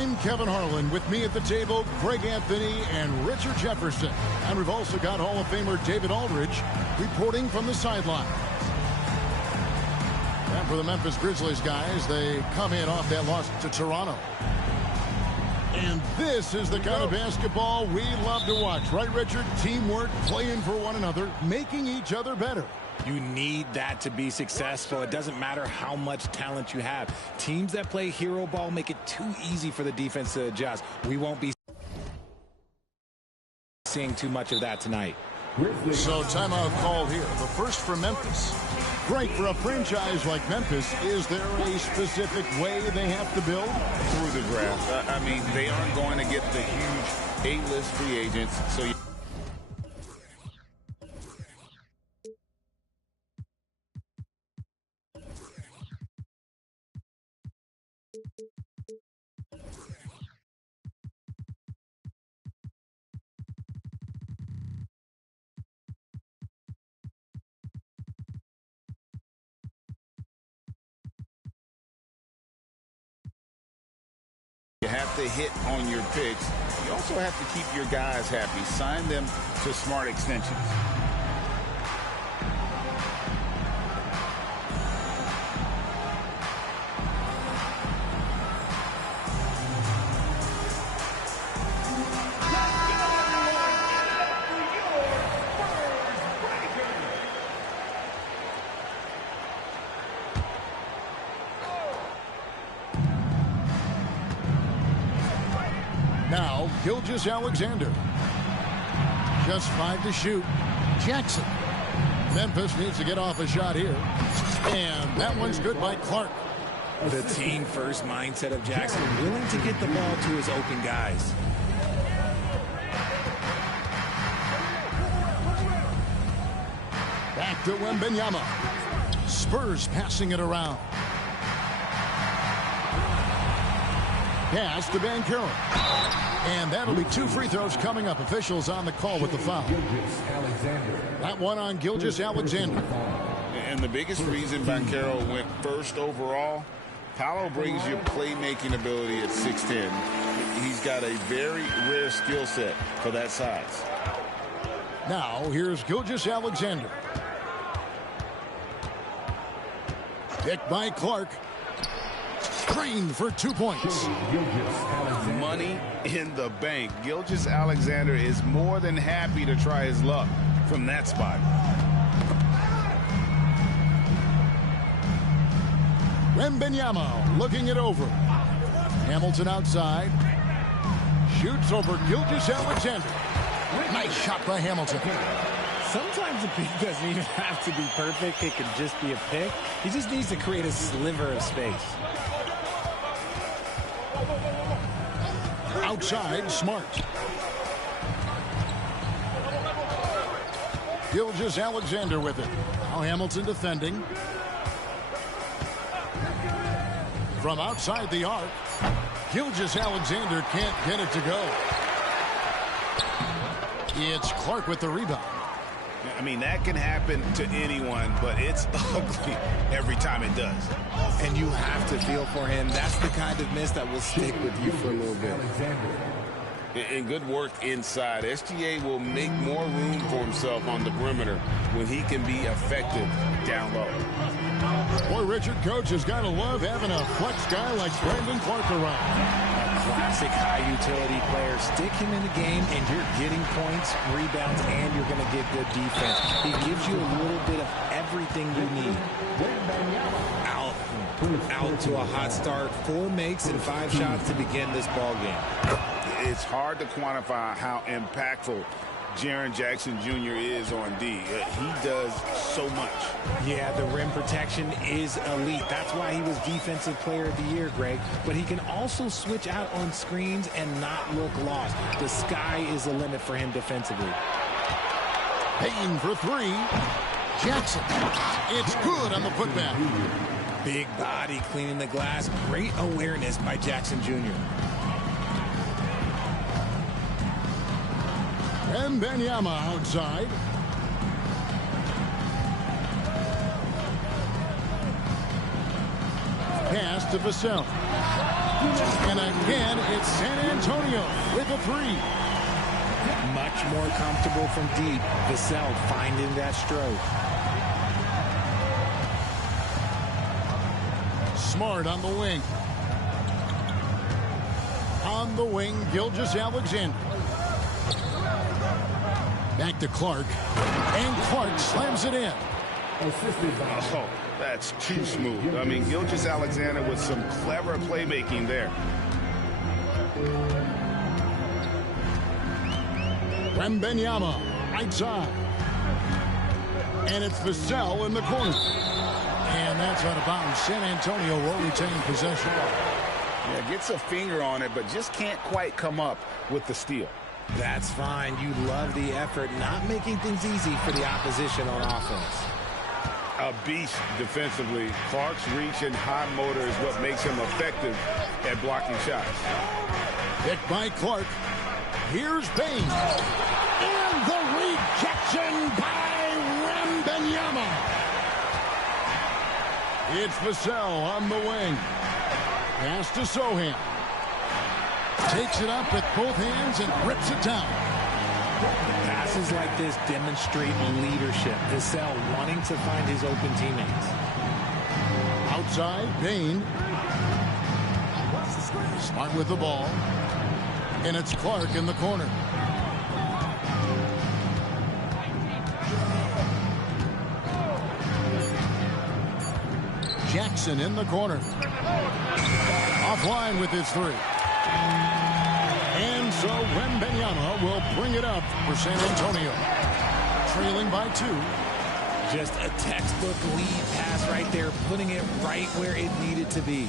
I'm Kevin Harlan. With me at the table, Greg Anthony and Richard Jefferson. And we've also got Hall of Famer David Aldridge reporting from the sideline. And for the Memphis Grizzlies guys, they come in off that loss to Toronto. And this is the kind of basketball we love to watch. Right, Richard? Teamwork, playing for one another, making each other better. You need that to be successful. It doesn't matter how much talent you have. Teams that play hero ball make it too easy for the defense to adjust. We won't be seeing too much of that tonight. So timeout called here. The first for Memphis. Great for a franchise like Memphis. Is there a specific way they have to build? Through the draft. I mean, they aren't going to get the huge A-list free agents. So you have to hit on your picks. You also have to keep your guys happy. Sign them to smart extensions. Now, Gilgeous-Alexander. Just 5 to shoot. Jackson. Memphis needs to get off a shot here. And that one's good by Clark. The team first mindset of Jackson, willing to get the ball to his open guys. Back to Wembanyama. Spurs passing it around. Pass to Banchero. And that'll be 2 free throws coming up. Officials on the call with the foul. That one on Gilgeous-Alexander. And the biggest reason Banchero went first overall, Paolo brings you playmaking ability at 6'10". He's got a very rare skill set for that size. Now, here's Gilgeous-Alexander. Picked by Clark. Green for 2 points. Money in the bank. Gilgeous-Alexander is more than happy to try his luck from that spot. Wembanyama looking it over. Hamilton outside. Shoots over Gilgeous-Alexander. Nice shot by Hamilton. Sometimes a pick doesn't even have to be perfect. It could just be a pick. He just needs to create a sliver of space. Outside, Smart. Gilgeous-Alexander with it. Now Hamilton defending. From outside the arc, Gilgeous-Alexander can't get it to go. It's Clark with the rebound. I mean, that can happen to anyone, but it's ugly every time it does. And you have to feel for him. That's the kind of miss that will stick with you for a little bit. And good work inside. SGA will make more room for himself on the perimeter when he can be effective down low. Boy, Richard, coach has got to love having a flex guy like Brandon Clark around. Classic high utility player. Stick him in the game and you're getting points, rebounds, and you're going to get good defense. He gives you a little bit of everything you need. Out to a hot start. 4 makes and 5 shots to begin this ball game. It's hard to quantify how impactful Jaren Jackson Jr. is on D. He does so much. Yeah, the rim protection is elite. That's why he was Defensive Player of the Year, Greg. But he can also switch out on screens and not look lost. The sky is the limit for him defensively. Payton for 3. Jackson. It's good on the putback. Big body cleaning the glass. Great awareness by Jackson Jr. And Benyama outside. Pass to Vassell. And again, it's San Antonio with a 3. Much more comfortable from deep. Vassell finding that stroke. Smart on the wing. On the wing, Gilgeous-Alexander. Back to Clark. And Clark slams it in. Oh, that's too smooth. I mean, Gilgeous-Alexander with some clever playmaking there. Wembanyama, right side. And it's Vassell in the corner. And that's out of bounds. San Antonio will retain possession. Yeah, gets a finger on it, but just can't quite come up with the steal. That's fine. You love the effort, not making things easy for the opposition on offense. A beast defensively. Clark's reach and high motor is what makes him effective at blocking shots. Picked by Clark. Here's Bain. And the rejection by Wembanyama. It's Vassell on the wing. Pass to Sohan. Takes it up with both hands and rips it down. Passes like this demonstrate leadership. Vassell wanting to find his open teammates. Outside, Bain. Smart with the ball. And it's Clark in the corner. Jackson in the corner. Offline with his 3. And so Wembanyama will bring it up for San Antonio. Trailing by 2. Just a textbook lead pass right there, putting it right where it needed to be.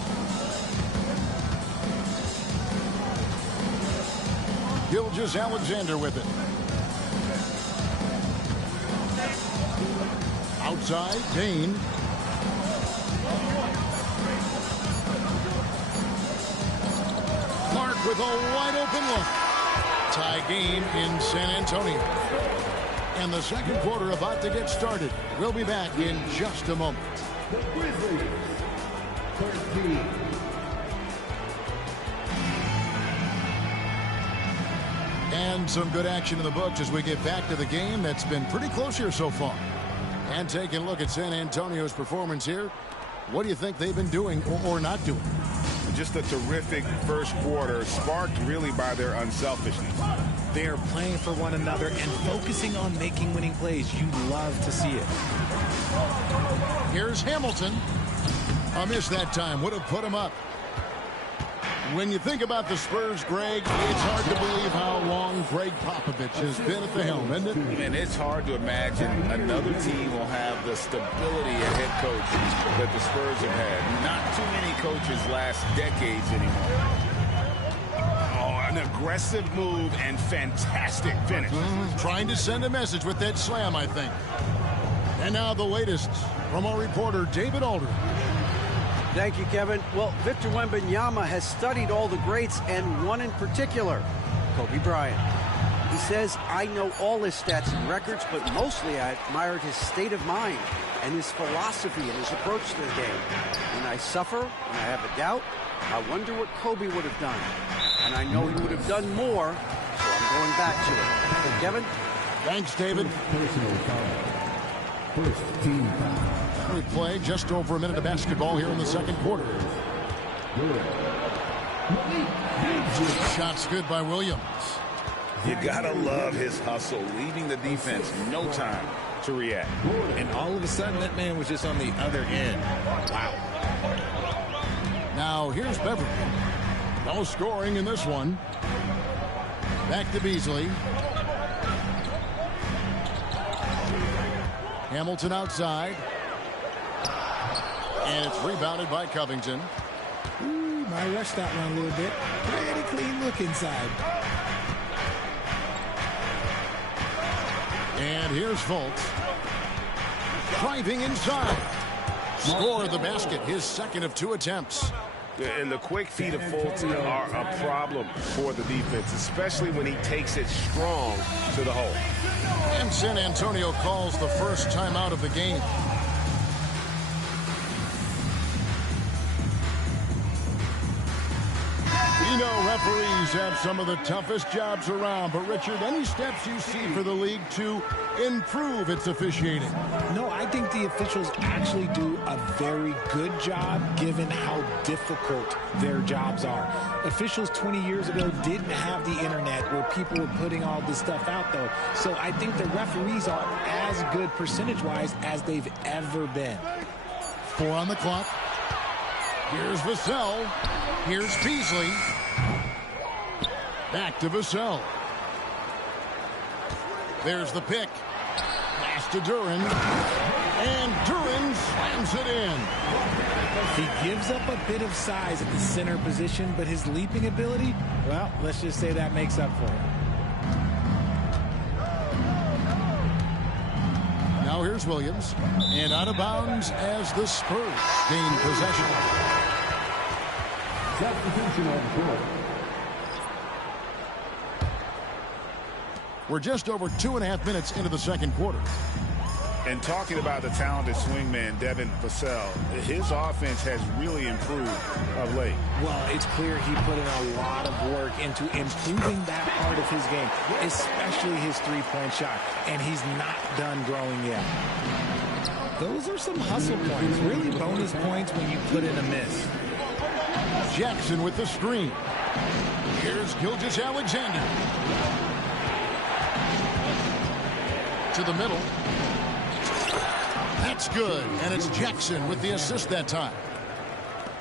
Gilgeous-Alexander with it. Outside, Bain. Clark with a wide open look. Tie game in San Antonio. And the second quarter about to get started. We'll be back in just a moment. The Grizzlies, 13. And some good action in the books as we get back to the game that's been pretty close here so far. And taking a look at San Antonio's performance here. What do you think they've been doing or not doing? Just a terrific first quarter, sparked really by their unselfishness. They are playing for one another and focusing on making winning plays. You love to see it. Here's Hamilton. A miss that time. Would have put him up. When you think about the Spurs, Greg, it's hard to believe how long Greg Popovich has been at the helm, isn't it? And it's hard to imagine another team will have the stability at head coach that the Spurs have had. Not too many coaches last decades anymore. Oh, an aggressive move and fantastic finish. Trying to send a message with that slam, I think. And now the latest from our reporter, David Aldridge. Thank you, Kevin. Well, Victor Wembanyama has studied all the greats and one in particular, Kobe Bryant. He says, I know all his stats and records, but mostly I admired his state of mind and his philosophy and his approach to the game. When I suffer, when I have a doubt, I wonder what Kobe would have done. And I know he would have done more, so I'm going back to it. Hey, Kevin? Thanks, David. Personal foul. First team foul. We play just over a minute of basketball here in the second quarter. Shots good by Williams. You gotta love his hustle, leaving the defense no time to react. And all of a sudden, that man was just on the other end. Wow. Now, here's Beverly. No scoring in this one. Back to Beasley. Hamilton outside. And it's rebounded by Covington. Ooh, might rush that one a little bit. Pretty clean look inside. And here's Fultz. Driving inside. Score the basket, his second of 2 attempts. And the quick feet of Fultz are a problem for the defense, especially when he takes it strong to the hole. And San Antonio calls the first timeout of the game. You know, referees have some of the toughest jobs around, but Richard, any steps you see for the league to improve its officiating? No, I think the officials actually do a very good job given how difficult their jobs are. Officials 20 years ago didn't have the internet where people were putting all this stuff out, though. So I think the referees are as good percentage-wise as they've ever been. 4 on the clock. Here's Vassell. Here's Beasley. Back to Vassell. There's the pick. Pass to Duren. And Duren slams it in. He gives up a bit of size at the center position, but his leaping ability, well, let's just say that makes up for it. Now here's Williams. And out of bounds as the Spurs gain possession. Substitution on court. We're just over 2.5 minutes into the second quarter. And talking about the talented swingman, Devin Vassell, his offense has really improved of late. Well, it's clear he put in a lot of work into improving that part of his game, especially his three-point shot, and he's not done growing yet. Those are some hustle points, really bonus points when you put in a miss. Jackson with the screen. Here's Gilgeous-Alexander. To the middle. That's good. And it's Jackson with the assist that time.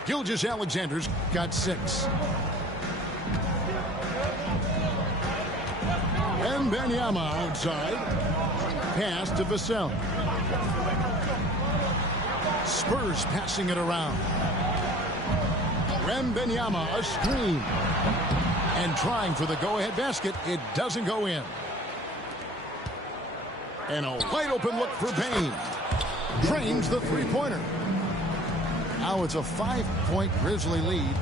Gilgeous-Alexander's got 6. And Benyama outside. Pass to Vassell. Spurs passing it around. Benyama a screen. And trying for the go-ahead basket. It doesn't go in. And a wide open look for Payne. Drains the three-pointer. Now it's a 5-point Grizzly lead.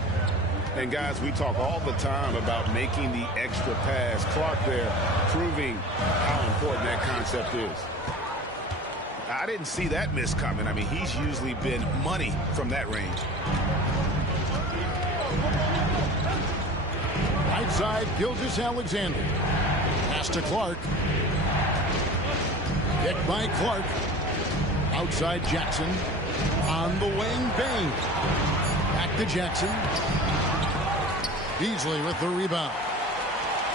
And guys, we talk all the time about making the extra pass. Clark there proving how important that concept is. I didn't see that miss coming. I mean, he's usually been money from that range. Right side, Gilgeous-Alexander. Pass to Clark. Picked by Clark. Outside Jackson. On the wing, Payne. Back to Jackson. Beasley with the rebound.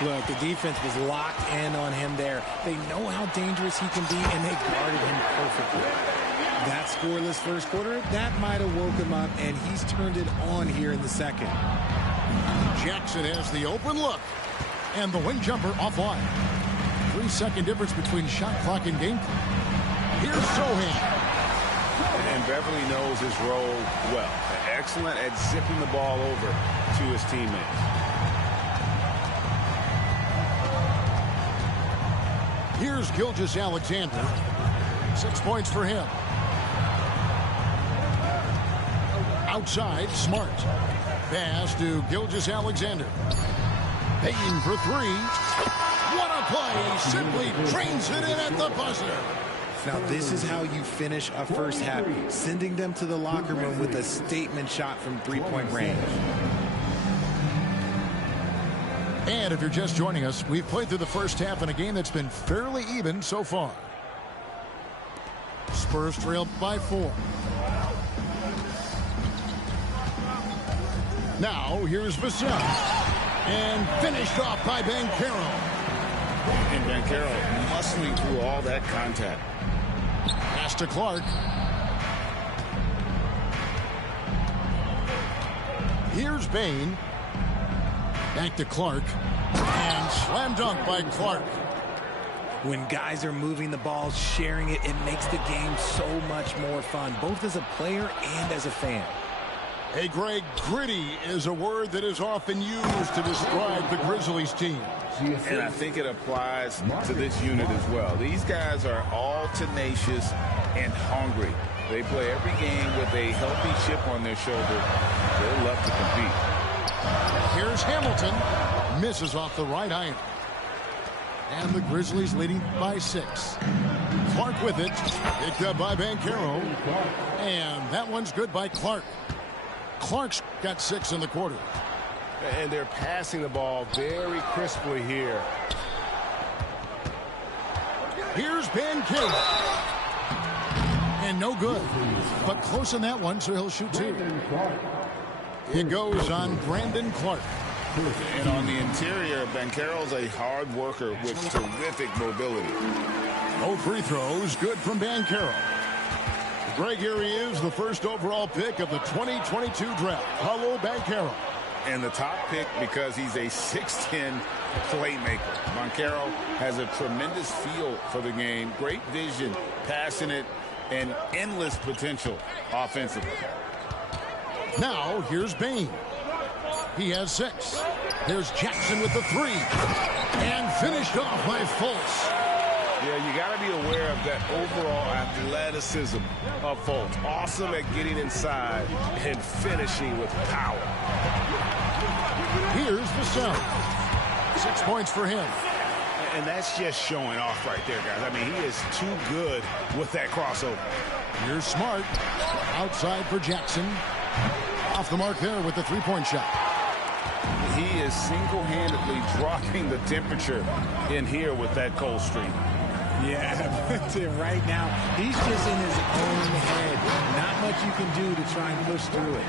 Look, the defense was locked in on him there. They know how dangerous he can be, and they guarded him perfectly. That scoreless first quarter, that might have woke him up, and he's turned it on here in the second. Jackson has the open look. And the wing jumper offline. 3-second difference between shot clock and game clock. Here's Sohan. And Beverly knows his role well. Excellent at zipping the ball over to his teammates. Here's Gilgeous-Alexander. 6 points for him. Outside, Smart. Pass to Gilgeous-Alexander. Payne for 3. What a play. Simply drains it in at the buzzer. Now, this is how you finish a first half, sending them to the locker room with a statement shot from three-point range. And if you're just joining us, we've played through the first half in a game that's been fairly even so far. Spurs trail by 4. Now, here's Vassell. And finished off by Banchero. And Banchero muscling through all that contact. Pass to Clark. Here's Bain. Back to Clark. And slam dunk by Clark. When guys are moving the ball, sharing it, it makes the game so much more fun, both as a player and as a fan. Hey, Greg, gritty is a word that is often used to describe the Grizzlies team. And I think it applies to this unit as well. These guys are all tenacious and hungry. They play every game with a healthy chip on their shoulder. They love to compete. Here's Hamilton. Misses off the right iron. And the Grizzlies leading by 6. Clark with it. Picked up by Banchero. And that one's good by Clark. Clark's got 6 in the quarter. And they're passing the ball very crisply here. Here's Banchero. And no good. But close on that one, so he'll shoot 2. It goes on Brandon Clark. And on the interior, Banchero's a hard worker with terrific mobility. No free throws. Good from Banchero. Greg, here he is, the first overall pick of the 2022 draft. Paolo Banchero. And the top pick because he's a 6'10 playmaker. Banchero has a tremendous feel for the game, great vision, passing it, and endless potential offensively. Now, here's Bain. He has 6. There's Jackson with the 3. And finished off by Fultz. Yeah, you got to be aware of that overall athleticism of Fultz. Awesome at getting inside and finishing with power. Here's Vassell. 6 points for him. And that's just showing off right there, guys. I mean, he is too good with that crossover. Here's Smart. Outside for Jackson. Off the mark there with the 3-point shot. He is single-handedly dropping the temperature in here with that cold streak. Yeah, right now, he's just in his own head. Not much you can do to try and push through it.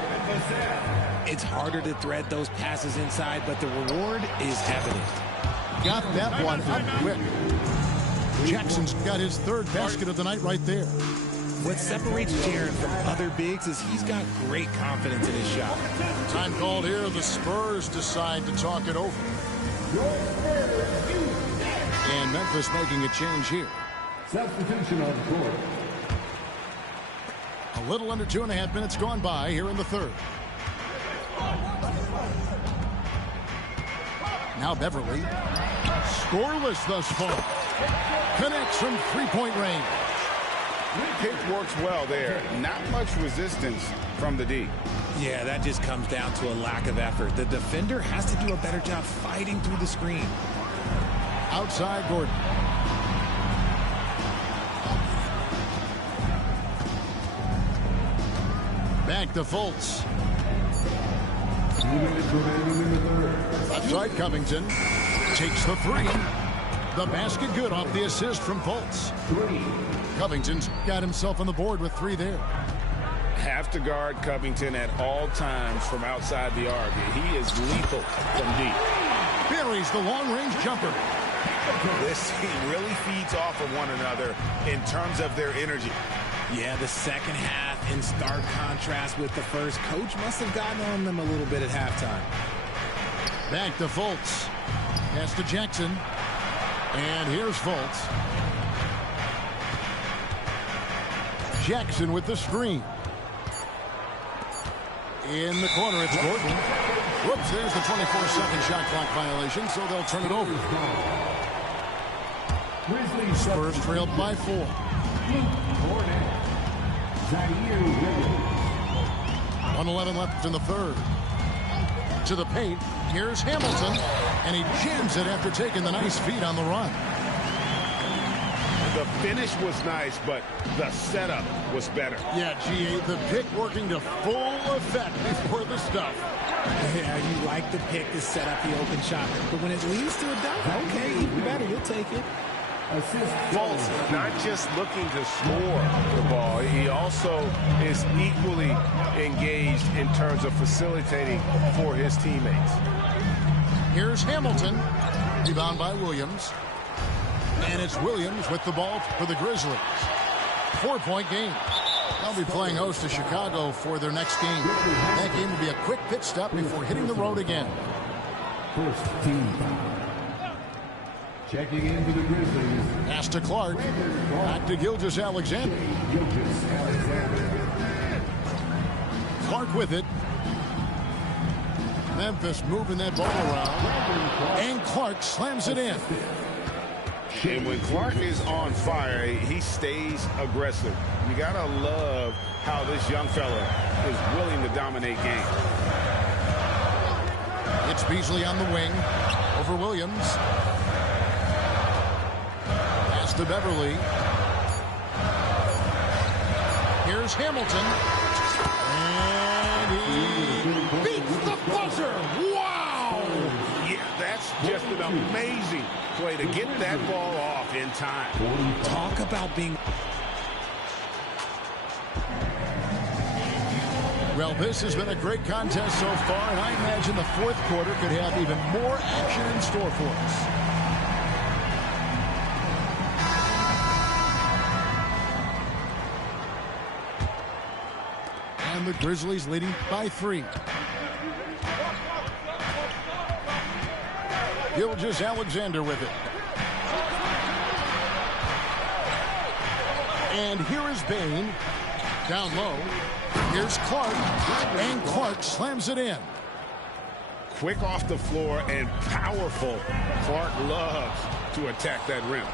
It's harder to thread those passes inside, but the reward is evident. Got that one up quick. Jackson's got his 3rd basket of the night right there. What separates Jaren from other bigs is he's got great confidence in his shot. Time called here. The Spurs decide to talk it over. And Memphis making a change here. Substitution on the court. A little under 2.5 minutes gone by here in the 3rd. Now Beverly. Scoreless thus far. Connects from 3-point range. Pick works well there. Not much resistance from the D. Yeah, that just comes down to a lack of effort. The defender has to do a better job fighting through the screen. Outside Gordon. Back to Fultz. Outside Covington. Takes the 3. The basket good off the assist from Fultz. Covington's got himself on the board with 3 there. Have to guard Covington at all times from outside the arc. He is lethal from deep. Buries the long-range jumper. This team really feeds off of one another in terms of their energy. Yeah, the second half in stark contrast with the first. Coach must have gotten on them a little bit at halftime. Back to Fultz. Pass to Jackson. And here's Fultz. Jackson with the screen. In the corner, it's Gordon. Whoops, there's the 24-second shot clock violation, so they'll turn it over. Spurs trailed by 4. 1:11 left in the 3rd. To the paint. Here's Hamilton, and he jams it after taking the nice feed on the run. The finish was nice, but the setup was better. Yeah, GA, the pick working to full effect before the stuff. Yeah, you like the pick to set up the open shot, but when it leads to a dunk, okay, even better, you'll take it. Fultz not just looking to score the ball, he also is equally engaged in terms of facilitating for his teammates. Here's Hamilton, rebound by Williams. And it's Williams with the ball for the Grizzlies. 4-point game. They'll be playing host to Chicago for their next game. That game will be a quick pit stop before hitting the road again. First team foul. Checking into the Grizzlies. Pass to Clark. Back to Gilgeous-Alexander. Clark with it. Memphis moving that ball around. And Clark slams it in. And when Clark is on fire, he stays aggressive. You got to love how this young fella is willing to dominate games. It's Beasley on the wing over Williams. Pass to Beverly. Here's Hamilton. And he beats the buzzer. Wow! Yeah, that's just an amazing play to get that ball off in time. Talk about being... Well, this has been a great contest so far, and I imagine the fourth quarter could have even more action in store for us. And the Grizzlies leading by 3. Gilgeous-Alexander with it. And here is Bain. Down low. Here's Clark. And Clark slams it in. Quick off the floor and powerful. Clark loves to attack that rim.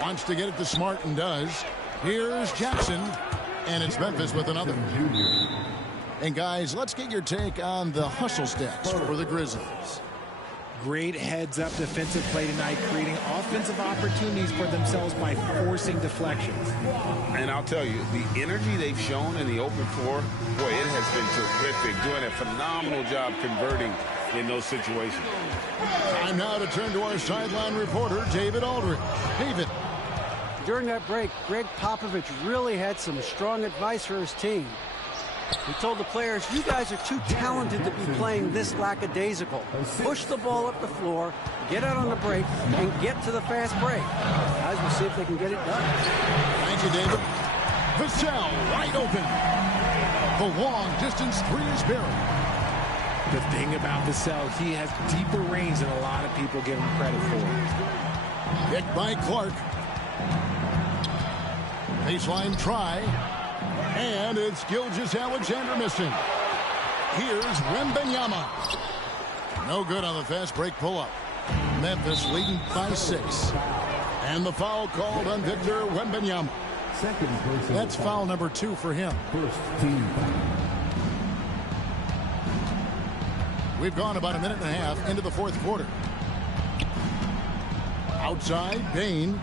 Wants to get it to Smart and does. Here's Jackson. And it's Memphis with another. And guys, let's get your take on the hustle stats for the Grizzlies. Great heads-up defensive play tonight, creating offensive opportunities for themselves by forcing deflections. And I'll tell you, the energy they've shown in the open floor, boy, it has been terrific, doing a phenomenal job converting in those situations. Time now to turn to our sideline reporter, David Aldridge. David. During that break, Greg Popovich really had some strong advice for his team. He told the players, you guys are too talented to be playing this lackadaisical. Push the ball up the floor, get out on the break, and get to the fast break. Guys will see if they can get it done. Thank you, David. Vassell wide open. The long distance 3 is buried. The thing about Vassell, he has deeper range than a lot of people give him credit for. Hit by Clark. Baseline try. And it's Gilgeous-Alexander missing. Here's Wembanyama. No good on the fast break pull-up. Memphis leading by 6. And the foul called on Victor Wembanyama. That's foul number 2 for him. First team foul. We've gone about a minute and a half into the fourth quarter. Outside, Bain.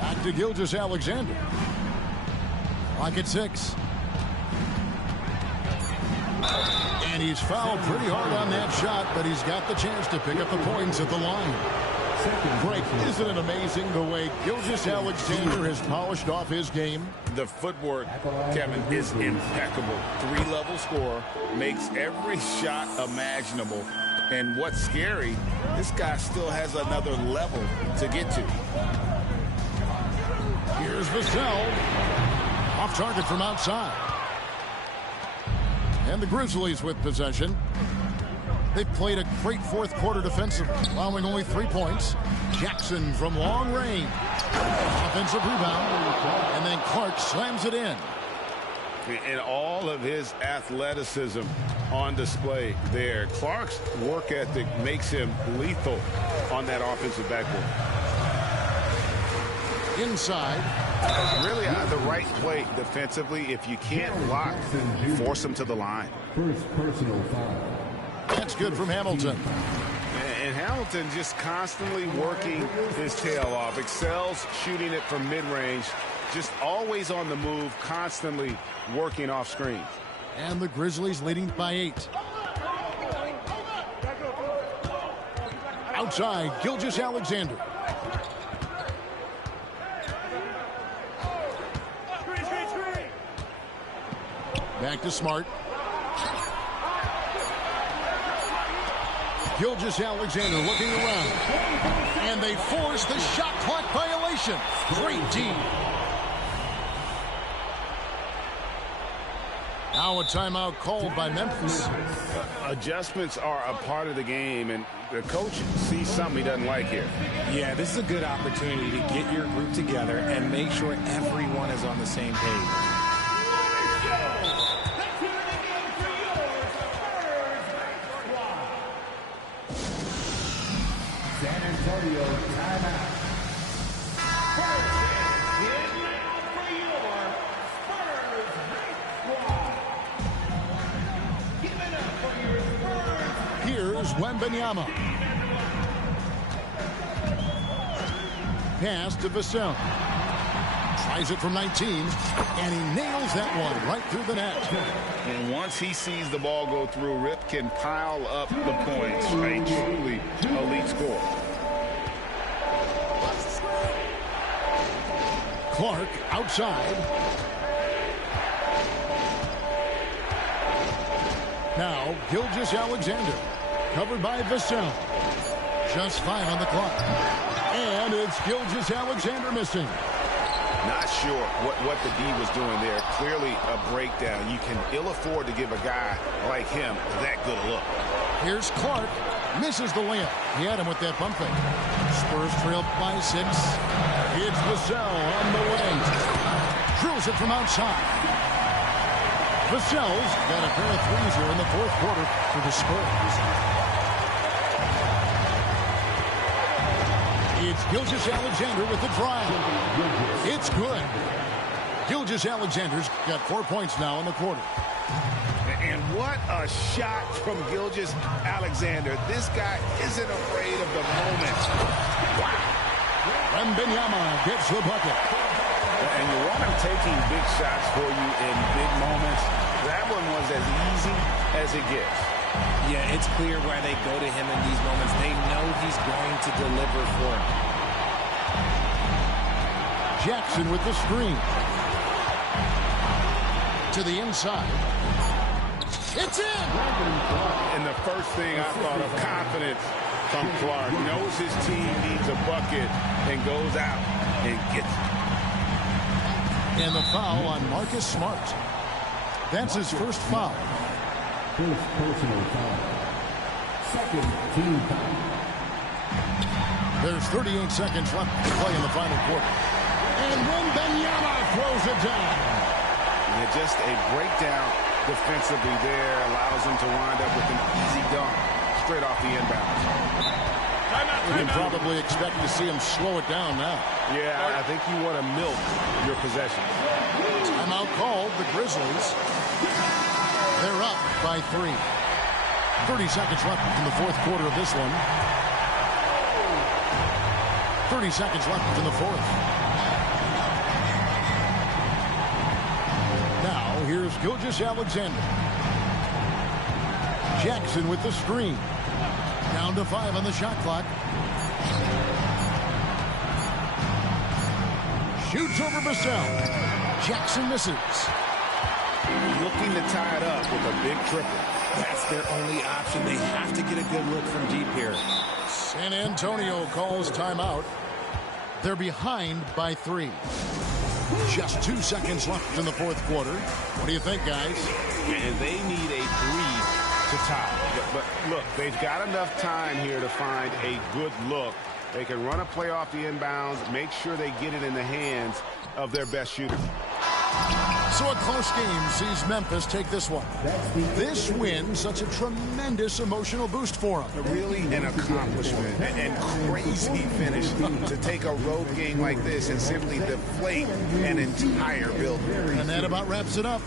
Back to Gilgeous-Alexander. Clock at 6. And he's fouled pretty hard on that shot, but he's got the chance to pick up the points at the line. Break, isn't it amazing the way Gilgeous-Alexander has polished off his game? The footwork, Kevin, is impeccable. 3-level scorer, makes every shot imaginable. And what's scary, this guy still has another level to get to. Here's Vassell. Off target from outside. And the Grizzlies with possession. They've played a great fourth quarter defensively, allowing only 3 points. Jackson from long range. Offensive rebound. And then Clark slams it in. And all of his athleticism on display there. Clark's work ethic makes him lethal on that offensive backboard. Inside. Really the right play defensively. If you can't block, force them to the line. First personal foul. That's good from Hamilton. And Hamilton just constantly working his tail off. Excels shooting it from mid-range. Just always on the move, constantly working off screens. And the Grizzlies leading by 8. Outside, Gilgeous-Alexander. Back to Smart. Gilgeous-Alexander looking around. And they force the shot clock violation. Great team. Now a timeout called by Memphis. Adjustments are a part of the game, and the coach sees something he doesn't like here. Yeah, this is a good opportunity to get your group together and make sure everyone is on the same page. San Antonio timeout. Here's Wembanyama. Pass to Vassell. Tries it from 19, and he nails that one right through the net. And once he sees the ball go through, Rip can pile up the points. A truly elite score. Clark outside. Now, Gilgeous-Alexander. Covered by Vassell. Just 5 on the clock. And it's Gilgeous-Alexander missing. Not sure what the D was doing there. Clearly a breakdown. You can ill afford to give a guy like him that good a look. Here's Clark. Misses the layup. He had him with that pump fake. Spurs trail by 6. It's Vassell on the way. Drills it from outside. Vassell's got a pair of threes here in the fourth quarter for the Spurs. It's Gilgeous-Alexander with the drive. It's good. Gilgeous-Alexander's got 4 points now in the quarter. And what a shot from Gilgeous-Alexander. This guy isn't afraid of the moment. Wembanyama gets the bucket. And you want him taking big shots for you in big moments. That one was as easy as it gets. Yeah, it's clear why they go to him in these moments. They know he's going to deliver for them. Jackson with the screen. To the inside. It's in! And the first thing I thought of, confidence from Clark. Knows his team needs a bucket and goes out and gets it. And the foul on Marcus Smart. That's his first foul. First personal foul. Second team foul. There's 38 seconds left to play in the final quarter. And Wembanyama throws it down. And just a breakdown defensively there allows him to wind up with an easy dunk straight off the inbound. We can probably expect to see him slow it down now. Yeah, I think you want to milk your possession. Timeout called, the Grizzlies. They're up by 3. 30 seconds left in the fourth quarter of this one. 30 seconds left in the fourth. Now, here's Gilgeous-Alexander. Jackson with the screen. Down to 5 on the shot clock. Shoots over Vassell. Jackson misses. Looking to tie it up with a big triple. That's their only option. They have to get a good look from deep here. San Antonio calls timeout. They're behind by 3. Just 2 seconds left in the fourth quarter. What do you think, guys? And they need a 3 to tie. But look, they've got enough time here to find a good look. They can run a play off the inbounds, make sure they get it in the hands of their best shooter. So a close game sees Memphis take this one. This win, such a tremendous emotional boost for them. Really an accomplishment and crazy finish to take a road game like this and simply deflate an entire building. And that about wraps it up.